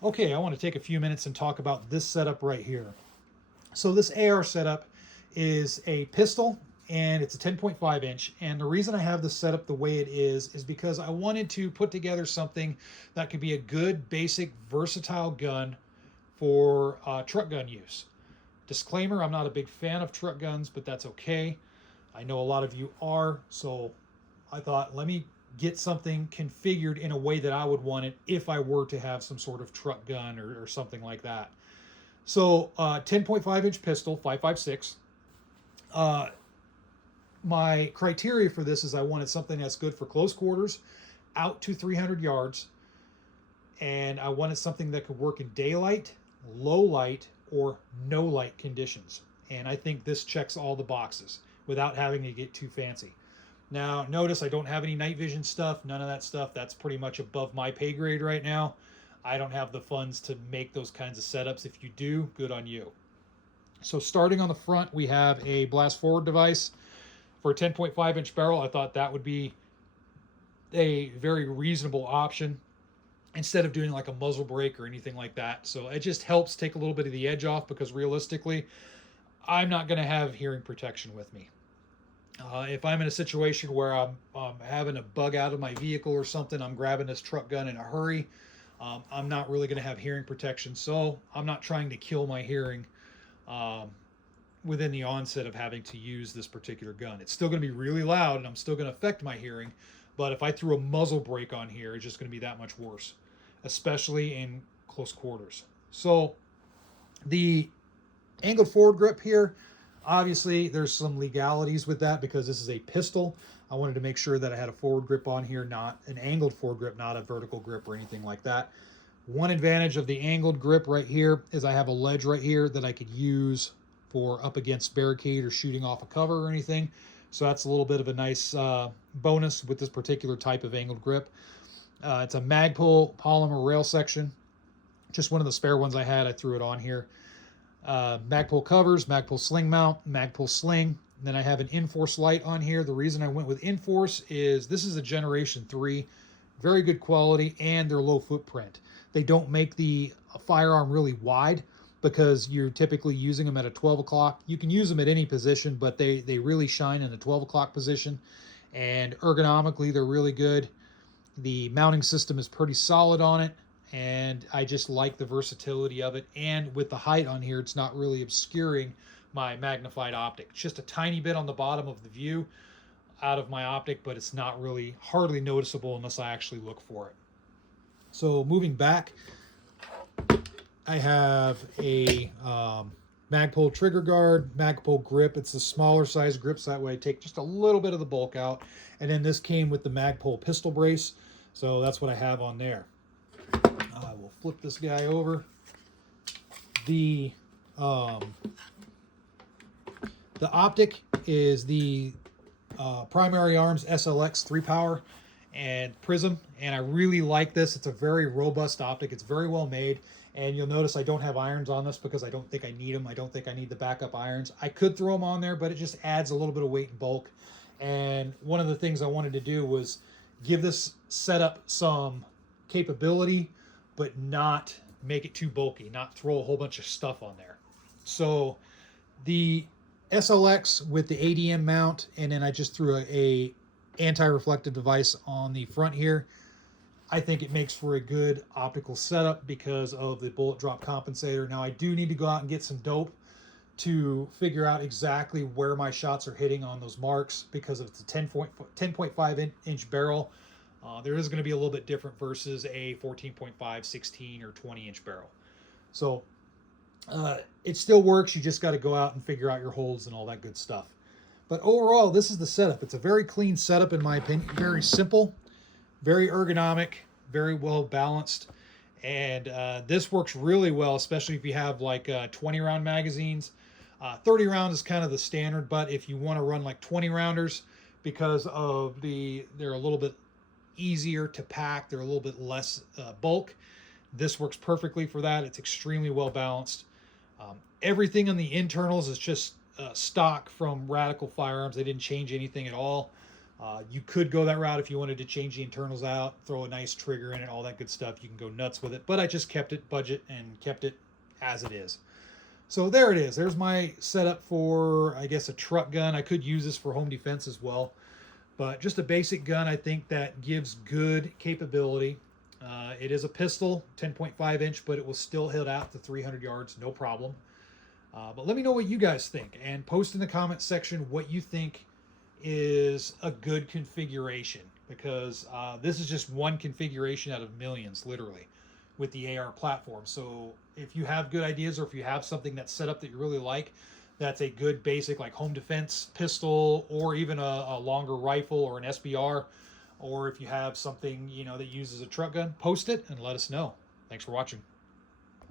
Okay, I want to take a few minutes and talk about this setup right here. So this AR setup is a pistol and it's a 10.5 inch. And the reason I have this set up the way it is because I wanted to put together something that could be a good, basic, versatile gun for truck gun use. Disclaimer, I'm not a big fan of truck guns, but that's okay. I know a lot of you are, so I thought, let me get something configured in a way that I would want it if I were to have some sort of truck gun or something like that. So 10.5 inch pistol, 5.56. Uh, my criteria for this is I wanted something that's good for close quarters, out to 300 yards, and I wanted something that could work in daylight, low light, or no light conditions. And I think this checks all the boxes without having to get too fancy. Now, notice I don't have any night vision stuff, none of that stuff. That's pretty much above my pay grade right now. I don't have the funds to make those kinds of setups. If you do, good on you. So starting on the front, we have a blast forward device. For a 10.5 inch barrel, I thought that would be a very reasonable option instead of doing like a muzzle brake or anything like that. So it just helps take a little bit of the edge off because realistically, I'm not going to have hearing protection with me. If I'm in a situation where I'm having a bug out of my vehicle or something, I'm grabbing this truck gun in a hurry. I'm not really going to have hearing protection, so I'm not trying to kill my hearing um, within the onset of having to use this particular gun. It's still going to be really loud and I'm still going to affect my hearing, but if I threw a muzzle brake on here, it's just going to be that much worse, especially in close quarters. So the angled forward grip here, obviously there's some legalities with that because this is a pistol. I wanted to make sure that I had a forward grip on here, not an angled forward grip, not a vertical grip or anything like that. One advantage of the angled grip right here is I have a ledge right here that I could use for up against barricade or shooting off a cover or anything. So that's a little bit of a nice bonus with this particular type of angled grip. It's a Magpul polymer rail section. Just one of the spare ones I had, I threw it on here. Magpul covers, Magpul sling mount, Magpul sling. Then I have an Inforce light on here. The reason I went with Inforce is this is a Generation 3, very good quality, and they're low footprint. They don't make the firearm really wide because you're typically using them at a 12 o'clock. You can use them at any position, but they really shine in a 12 o'clock position. And ergonomically, they're really good. The mounting system is pretty solid on it, and I just like the versatility of it. And with the height on here, it's not really obscuring my magnified optic. It's just a tiny bit on the bottom of the view out of my optic, but it's not really hardly noticeable unless I actually look for it. So moving back, I have a Magpul trigger guard, Magpul grip. It's a smaller size grip, so that way I take just a little bit of the bulk out. And then this came with the Magpul pistol brace, so that's what I have on there. I will flip this guy over. The Optic is the Primary Arms SLX 3-power and Prism, and I really like this. It's a very robust optic. It's very well made, and you'll notice I don't have irons on this because I don't think I need them. I don't think I need the backup irons. I could throw them on there, but it just adds a little bit of weight and bulk. And one of the things I wanted to do was give this setup some capability, but not make it too bulky, not throw a whole bunch of stuff on there. So the SLX with the ADM mount, and then I just threw a anti-reflective device on the front here. I think it makes for a good optical setup because of the bullet drop compensator. Now I do need to go out and get some dope to figure out exactly where my shots are hitting on those marks because of the 10.5 inch barrel. There is going to be a little bit different versus a 14.5, 16, or 20 inch barrel. So it still works. You just got to go out and figure out your holes and all that good stuff. But overall, this is the setup. It's a very clean setup in my opinion. Very simple, very ergonomic, very well balanced. And this works really well, especially if you have like 20 round magazines. 30 rounds is kind of the standard, but if you want to run like 20 rounders, because of they're a little bit easier to pack, they're a little bit less bulk. This works perfectly for that. It's extremely well balanced. Everything on the internals is just stock from Radical Firearms. They didn't change anything at all. You could go that route if you wanted to change the internals out, throw a nice trigger in it, all that good stuff. You can go nuts with it, but I just kept it budget and kept it as it is. So there it is. There's my setup for, I guess, a truck gun. I could use this for home defense as well, but just a basic gun, I think that gives good capability. It is a pistol, 10.5 inch, but it will still hit out to 300 yards, no problem. But let me know what you guys think, and post in the comment section what you think is a good configuration, because this is just one configuration out of millions, literally, with the AR platform. So if you have good ideas, or if you have something that's set up that you really like, that's a good basic like home defense pistol, or even a longer rifle or an SBR, or if you have something, you know, that uses a truck gun, post it and let us know. Thanks for watching.